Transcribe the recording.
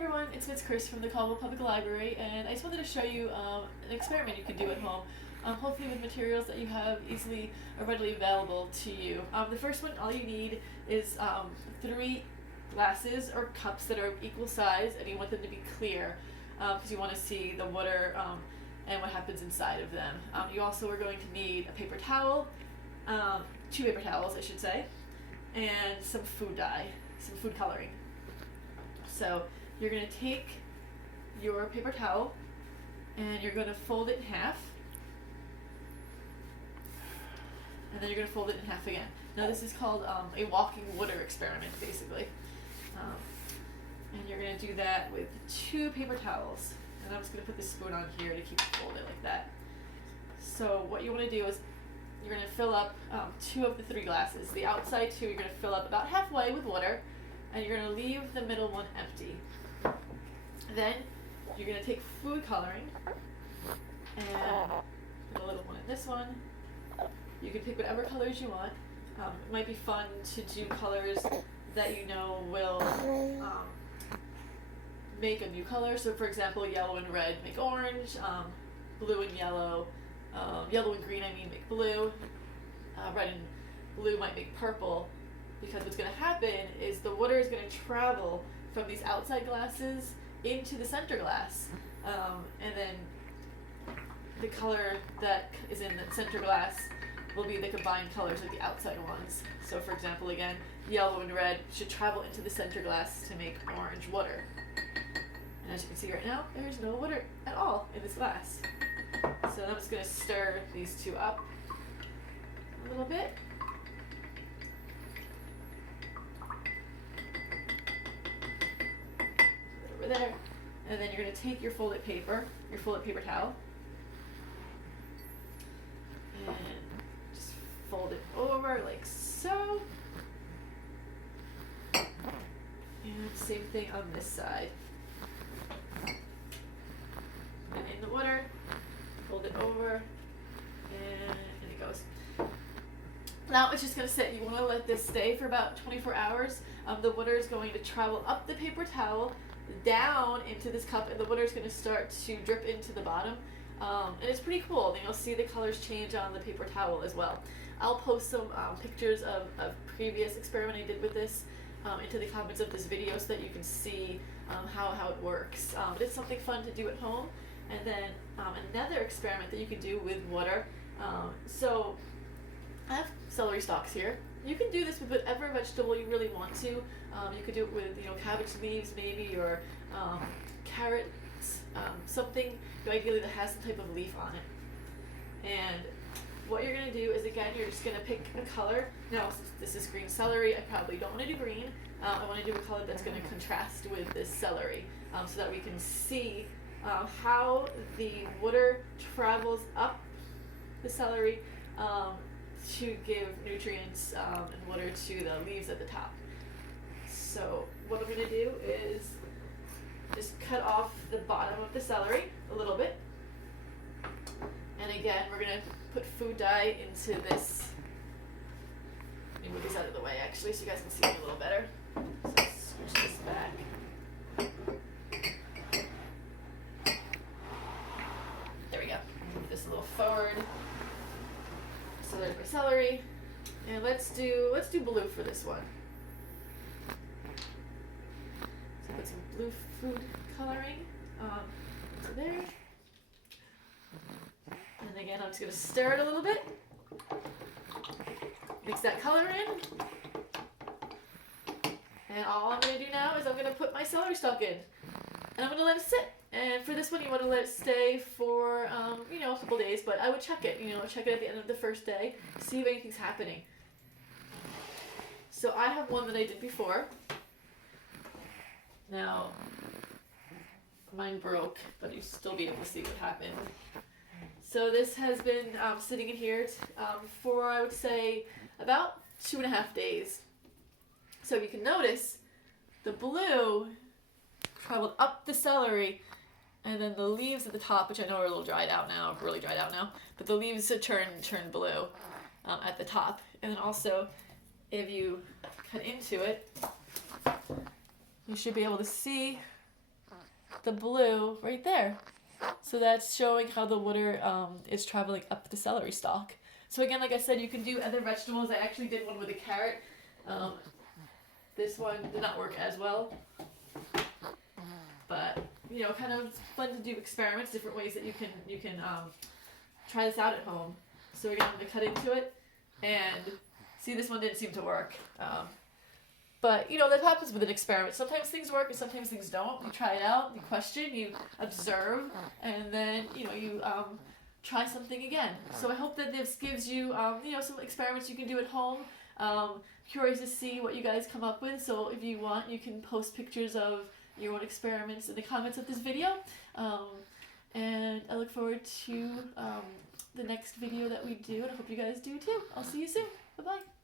everyone, it's Miss Kris from the Caldwell Public Library, and I just wanted to show you an experiment you can do at home, hopefully with materials that you have easily or readily available to you. The first one, all you need is 3 glasses or cups that are of equal size, and you want them to be clear because you want to see the water and what happens inside of them. You also are going to need a paper towel, 2 paper towels I should say, and some food dye, some food coloring. So you're going to take your paper towel and you're going to fold it in half, and then you're going to fold it in half again. Now this is called a walking water experiment basically, and you're going to do that with 2 paper towels, and I'm just going to put this spoon on here to keep it folded like that. So what you want to do is you're going to fill up 2 of the 3 glasses. The outside 2 you're going to fill up about halfway with water, and you're going to leave the middle one empty. Then you're going to take food coloring and put a little one in this one. You can pick whatever colors you want. It might be fun to do colors that you know will make a new color. So for example, yellow and red make orange, blue and yellow, yellow and green make blue, red and blue might make purple. Because what's going to happen is the water is going to travel from these outside glasses into the center glass, and then the color that is in the center glass will be the combined colors of the outside ones. So for example, again, yellow and red should travel into the center glass to make orange water. And as you can see right now, there's no water at all in this glass. So I'm just going to stir these 2 up a little bit. There, and then you're going to take your folded paper towel, and just fold it over like so, and same thing on this side, and in the water, fold it over, and in it goes. Now it's just going to sit. You want to let this stay for about 24 hours. The water is going to travel up the paper towel, down into this cup, and the water is going to start to drip into the bottom, and it's pretty cool. Then you'll see the colors change on the paper towel as well. I'll post some pictures of previous experiment I did with this into the comments of this video so that you can see how it works. But it's something fun to do at home. And then another experiment that you can do with water. So I have celery stalks here. You can do this with whatever vegetable you really want to. You could do it with cabbage leaves maybe, or carrots, something ideally that has some type of leaf on it. And what you're going to do is, again, you're just going to pick a color. Now since this is green celery, I probably don't want to do green. I want to do a color that's going to contrast with this celery, so that we can see how the water travels up the celery to give nutrients and water to the leaves at the top. So what I'm going to do is just cut off the bottom of the celery a little bit. And again, we're going to put food dye into this. Let me move this out of the way actually so you guys can see me a little better. So switch this back. There we go. Move this a little forward. So there's my celery, and let's do blue for this one. So put some blue food coloring into there, and again I'm just gonna stir it a little bit, mix that color in, and all I'm gonna do now is I'm gonna put my celery stalk in, and I'm gonna let it sit. And for this one, you want to let it stay for, a couple days, but I would check it, check it at the end of the first day, see if anything's happening. So I have one that I did before. Now, mine broke, but you still be able to see what happened. So this has been sitting in here for, I would say, about 2.5 days. So you can notice the blue traveled up the celery, and then the leaves at the top, which I know are a little dried out now, really dried out now, but the leaves turn blue at the top. And then also, if you cut into it, you should be able to see the blue right there. So that's showing how the water is traveling up the celery stalk. So again, like I said, you can do other vegetables. I actually did one with a carrot. This one did not work as well. But, you know, kind of fun to do experiments, different ways that you can try this out at home. So again, I'm going to cut into it. And see, this one didn't seem to work. But, you know, that happens with an experiment. Sometimes things work and sometimes things don't. You try it out, you question, you observe, and then, you know, you try something again. So I hope that this gives you, you know, some experiments you can do at home. Curious to see what you guys come up with. So if you want, you can post pictures of your own experiments in the comments of this video. And I look forward to the next video that we do, and I hope you guys do too. I'll see you soon. Bye-bye.